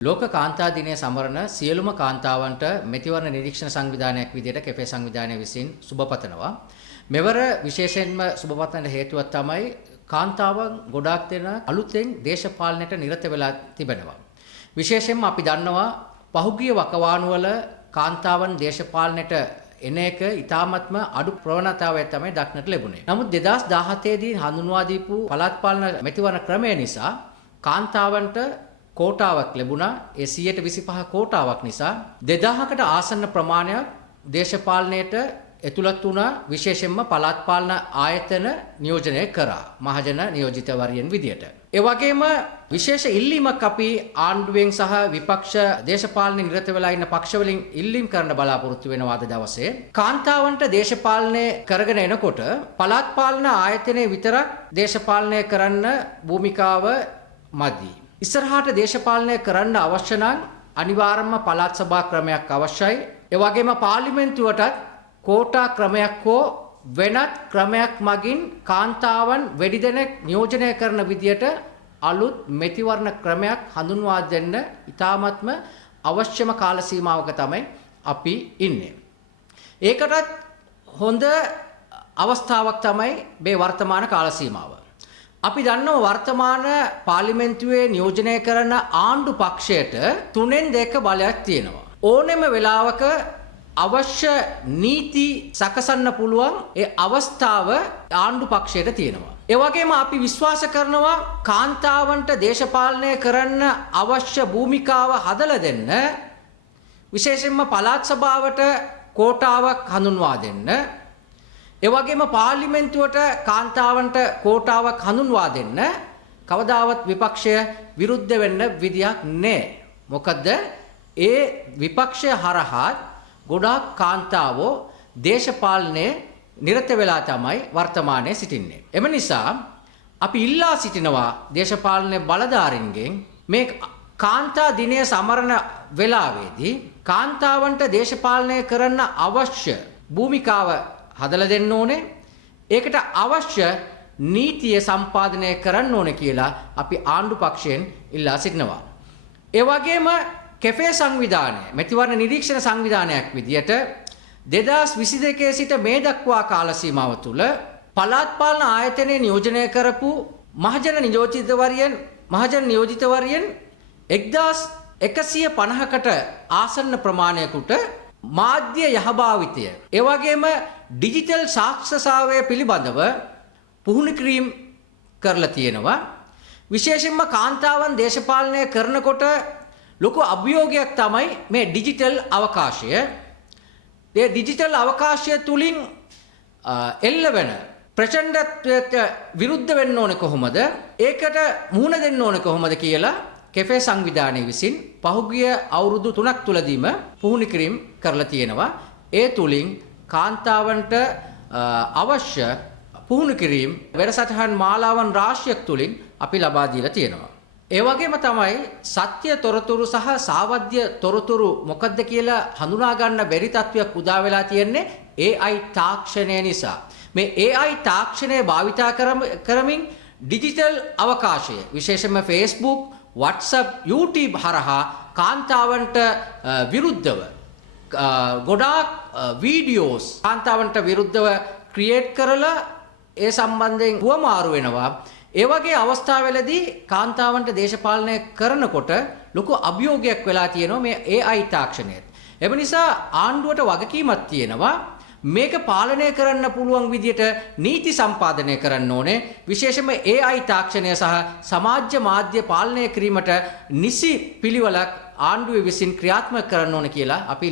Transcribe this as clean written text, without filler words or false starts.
ලෝක කාන්තා දිනය සමරන සියලුම කාන්තාවන්ට මෙතිවරණ නිරීක්ෂණ සංවිධානයක් විදිහට කැපේ සංවිධානය විසින් සුබපතනවා. මෙවර විශේෂයෙන්ම සුබපතන හේතුව තමයි කාන්තාවන් ගොඩාක් දෙනා අලුතෙන් දේශපාලනයට නිරත වෙලා තිබෙනවා. විශේෂයෙන්ම අපි දන්නවා පහුගිය වකවානුවල කාන්තාවන් දේශපාලනයට එන එක ඉතාමත්ම අඩු ප්‍රවණතාවයක් තමයි දක්නට ලැබුණේ. නමුත් 2017 දී හඳුන්වා දීපු පළාත් පාලන මෙතිවරණ ක්‍රමය නිසා කාන්තාවන්ට කෝටාවක් ලැබුණා. ඒ 125 කෝටාවක් නිසා 2000කට ආසන්න ප්‍රමාණයක් දේශපාලනයට ඇතුළත් වුණා. විශේෂයෙන්ම පළාත් පාලන ආයතන නියෝජනය කරා මහජන නියෝජිතවරියන් විදියට. ඒ වගේම විශේෂ ඉල්ලීමක් අපි ආණ්ඩුවෙන් සහ විපක්ෂ දේශපාලනයේ නිරත වෙලා ඉන්න පක්ෂ වලින් ඉල්ලීම් කරන්න බලාපොරොත්තු වෙනවා අද දවසේ. කාන්තාවන්ට දේශපාලනය කරගෙන එනකොට පළාත් පාලන ආයතනයේ විතරක් දේශපාලනය කරන්න භූමිකාව මදි. ඉස්සරහට දේශපාලනය කරන්න අවශ්‍ය නම් අනිවාර්යයෙන්ම පළාත් සභා ක්‍රමයක් අවශ්‍යයි. ඒ වගේම පාර්ලිමේන්තුවටත් කෝටා ක්‍රමයක් හෝ වෙනත් ක්‍රමයක් මගින් කාන්තාවන් වැඩි දෙනෙක් නියෝජනය කරන විදියට අලුත් මෙතිවරණ ක්‍රමයක් හඳුන්වා දෙන්න ඉතාමත්ම අවශ්‍යම කාල සීමාවක තමයි අපි ඉන්නේ. ඒකටත් හොඳ අවස්ථාවක් තමයි මේ වර්තමාන කාල සීමාව. අපි දන්නවා වර්තමාන පාර්ලිමේන්තුවේ නියෝජනය කරන ආණ්ඩු පක්ෂයට 3/2 බලයක් තියෙනවා. ඕනෙම වෙලාවක අවශ්‍ය නීති සකසන්න පුළුවන් ඒ අවස්ථාව ආණ්ඩු පක්ෂයට තියෙනවා. ඒ වගේම අපි විශ්වාස කරනවා කාන්තාවන්ට දේශපාලනය කරන්න අවශ්‍ය භූමිකාව හදලා දෙන්න විශේෂයෙන්ම පළාත් සභාවට කෝටාවක් හඳුන්වා දෙන්න. ඒ වගේම පාර්ලිමේන්තුවට කාන්තාවන්ට කෝටාවක් හඳුන්වා දෙන්න කවදාවත් විපක්ෂය විරුද්ධ වෙන්න විදියක් නැහැ. මොකද ඒ විපක්ෂය හරහා ගොඩාක් කාන්තාවෝ දේශපාලනයේ නිරත වෙලා තමයි වර්තමානයේ සිටින්නේ. එම නිසා අපි ඉල්ලා සිටිනවා දේශපාලන බලධාරීන්ගෙන් මේ කාන්තා දිනය සමරන වෙලාවේදී කාන්තාවන්ට දේශපාලනය කරන්න අවශ්‍ය භූමිකාව හදලා දෙන්න ඕනේ. ඒකට අවශ්‍ය නීතිය සම්පාදනය කරන්න ඕනේ කියලා අපි ආණ්ඩු පක්ෂයෙන් ඉල්ලා සිටිනවා. ඒ වගේම කැෆේ සංවිධානය මෙතිවරණ නිරීක්ෂණ සංවිධානයක් විදියට 2022 සිට මේ දක්වා කාල සීමාව තුළ පළාත් පාලන ආයතනයේ නියෝජනය කරපු මහජන නියෝජිතවරියන් 1150කට ආසන්න ප්‍රමාණයකට මාධ්‍ය යහභාවිතය ඒ වගේම ඩිජිටල් සාක්ෂරතාවය පිළිබඳව පුහුණු කිරීම කරලා තියෙනවා. විශේෂයෙන්ම කාන්තාවන් දේශපාලනය කරනකොට ලොකු අභියෝගයක් තමයි මේ ඩිජිටල් අවකාශය. මේ ඩිජිටල් අවකාශය තුලින් එල්ලවෙන ප්‍රචණ්ඩත්වයට විරුද්ධ වෙන්න ඕනේ කොහොමද? ඒකට මුහුණ දෙන්න ඕනේ කොහොමද කියලා කැෆේ සංවිධානය විසින් පහුගිය අවුරුදු 3ක් තුලදීම පුහුණු කිරීම කරලා තියෙනවා. ඒ තුලින් කාන්තාවන්ට අවශ්‍ය පුහුණු කිරීම වැඩසටහන් මාලාවන් රාශියක් තුලින් අපි ලබා දීලා තියෙනවා. ඒ වගේම තමයි සත්‍ය තොරතුරු සහ සාවද්‍ය තොරතුරු මොකක්ද කියලා හඳුනා ගන්න බැරි තත්වයක් උදා වෙලා තියෙන්නේ AI තාක්ෂණය නිසා. මේ AI තාක්ෂණය භාවිතා කරමින් ඩිජිටල් අවකාශය විශේෂයෙන්ම Facebook, WhatsApp, YouTube හරහා කාන්තාවන්ට විරුද්ධව ගොඩාක් වීඩියෝස් කාන්තාවන්ට විරුද්ධව ක්‍රියේට් කරලා ඒ සම්බන්ධයෙන් හුවමාරු වෙනවා. ඒ වගේ අවස්ථාවලදී කාන්තාවන්ට දේශපාලනය කරනකොට ලොකු අභියෝගයක් වෙලා තියෙනවා මේ AI තාක්ෂණයත්. එම නිසා ආණ්ඩුවට වගකීමක් තියෙනවා මේක පාලනය කරන්න පුළුවන් විදියට නීති සම්පාදනය කරන්න ඕනේ. විශේෂයෙන්ම AI තාක්ෂණය සහ සමාජ මාධ්‍ය පාලනය කිරීමට නිසි පිළිවෙලක් ආණ්ඩුවේ විසින් ක්‍රියාත්මක කරන්න ඕනේ කියලා අපි